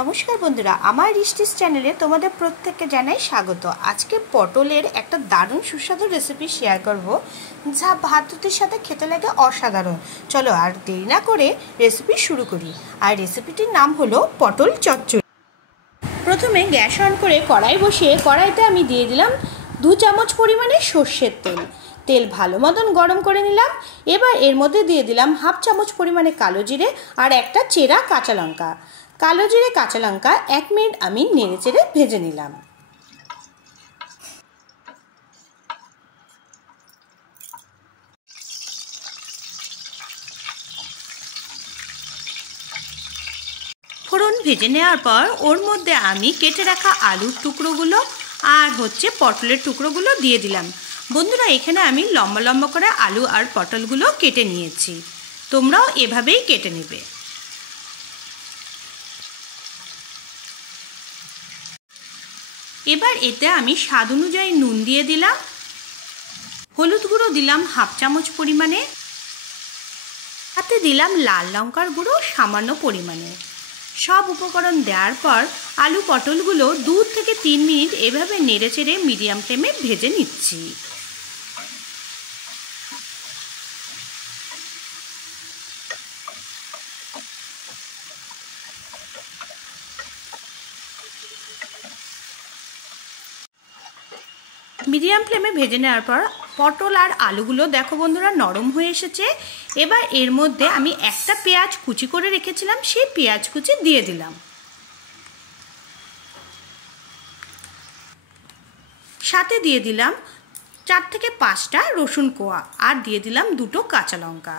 নমস্কার বন্ধুরা, আমার রিস্টিস চ্যানেলে তোমাদের প্রত্যেককে জানাই স্বাগত। আজকে পটলের একটা দারুণ সুস্বাদু রেসিপি শেয়ার করব, যা ভাত রুটির সাথে খেতে লাগে অসাধারণ। চলো আর দেরি না করে রেসিপি শুরু করি। আর রেসিপিটির নাম হলো পটল চচ্চড়ি। প্রথমে গ্যাস অন করে কড়াই বসিয়ে কড়াইতে আমি দিয়ে দিলাম 2 চামচ পরিমাণে সর্ষের তেল। তেল ভালো মতন গরম করে নিলাম। এবার এর মধ্যে দিয়ে দিলাম 1/2 চামচ পরিমাণে কালো জিরে আর একটা চেরা কাঁচা লঙ্কা। কালো জিরে কাঁচা লঙ্কা 1 মিনিট আমি নেড়েচেড়ে ভেজে নিলাম। ফোড়ন ভেজে নেওয়ার পর ওর মধ্যে আমি কেটে রাখা আলুর টুকরোগুলো আর পটলের টুকরোগুলো দিয়ে দিলাম। বন্ধুরা, এখানে আমি লম্বা লম্বা করে আলু আর পটলগুলো কেটে নিয়েছি, তোমরাও এভাবেই কেটে নেবে। এবার এতে আমি স্বাদ অনুযায়ী নুন দিয়ে দিলাম, হলুদ গুঁড়ো দিলাম 1/2 চামচ পরিমাণে, হাতে দিলাম লাল লঙ্কার গুঁড়ো সামান্য পরিমাণে। সব উপকরণ দেওয়ার পর আলু পটলগুলো 2 থেকে 3 মিনিট এভাবে নেড়েচেড়ে মিডিয়াম ফ্লেমে ভেজে নিচ্ছি। মিডিয়াম ফ্লেমে ভেজে নেওয়ার পর পটল আর আলুগুলো দেখো বন্ধুরা নরম হয়ে এসেছে। এবার এর মধ্যে আমি একটা পেঁয়াজ কুচি করে রেখেছিলাম, সেই পেঁয়াজ কুচি দিয়ে দিলাম। সাথে দিয়ে দিলাম 4 থেকে 5টা রসুন কোয়া আর দিয়ে দিলাম 2টো কাঁচা লঙ্কা।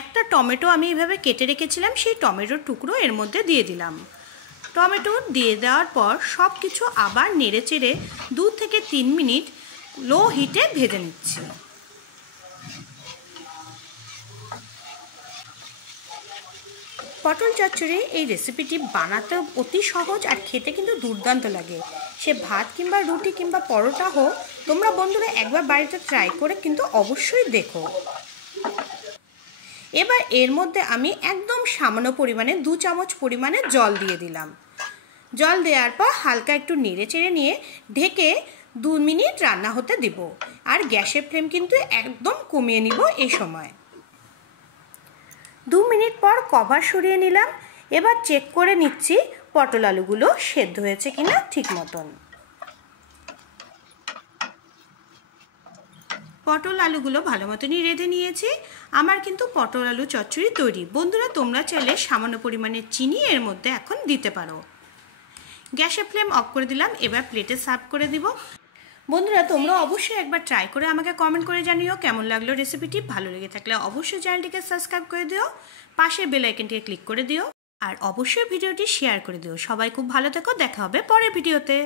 একটা টমেটো আমি এভাবে কেটে রেখেছিলাম, সেই টমেটোর টুকরো এর মধ্যে দিয়ে দিলাম। টমেটো দিয়ে দেওয়ার পর সব কিছু আবার নেড়েচেড়ে 2 থেকে 3 মিনিট লো হিটে ভেজে নিচ্ছি। পটল চচ্চড়ি এই রেসিপিটি বানাতে অতি সহজ আর খেতে কিন্তু দুর্দান্ত লাগে। সে ভাত কিংবা রুটি কিংবা পরোটা হোক, তোমরা বন্ধুরা একবার বাড়িতে ট্রাই করে কিন্তু অবশ্যই দেখো। এবার এর মধ্যে আমি একদম সামান্য পরিমাণে 2 চামচ পরিমাণে জল দিয়ে দিলাম। জল দেওয়ার পর হালকা একটু নেড়ে চেড়ে নিয়ে ঢেকে 2 মিনিট রান্না হতে দিব। আর গ্যাসের ফ্লেম কিন্তু একদম কমিয়ে নিব এই সময়। 2 মিনিট পর কভার সরিয়ে নিলাম। এবার চেক করে নিচ্ছি পটল আলুগুলো সেদ্ধ হয়েছে কিনা ঠিক মতন। পটল আলুগুলো ভালো মতনই রেঁধে নিয়েছি। আমার কিন্তু পটল আলু চচ্চড়ি তৈরি। বন্ধুরা, তোমরা চাইলে সামান্য পরিমাণে চিনি এর মধ্যে এখন দিতে পারো। গ্যাসের ফ্লেম অফ করে দিলাম। এবার প্লেটে সার্ভ করে দিব। বন্ধুরা, তোমরা অবশ্যই একবার ট্রাই করে আমাকে কমেন্ট করে জানিও কেমন লাগলো রেসিপিটি। ভালো লেগে থাকলে অবশ্যই চ্যানেলটিকে সাবস্ক্রাইব করে দিও, পাশের বেল আইকনটিকে ক্লিক করে দিও আর অবশ্যই ভিডিওটি শেয়ার করে দিও। সবাই খুব ভালো থেকো, দেখা হবে পরের ভিডিওতে।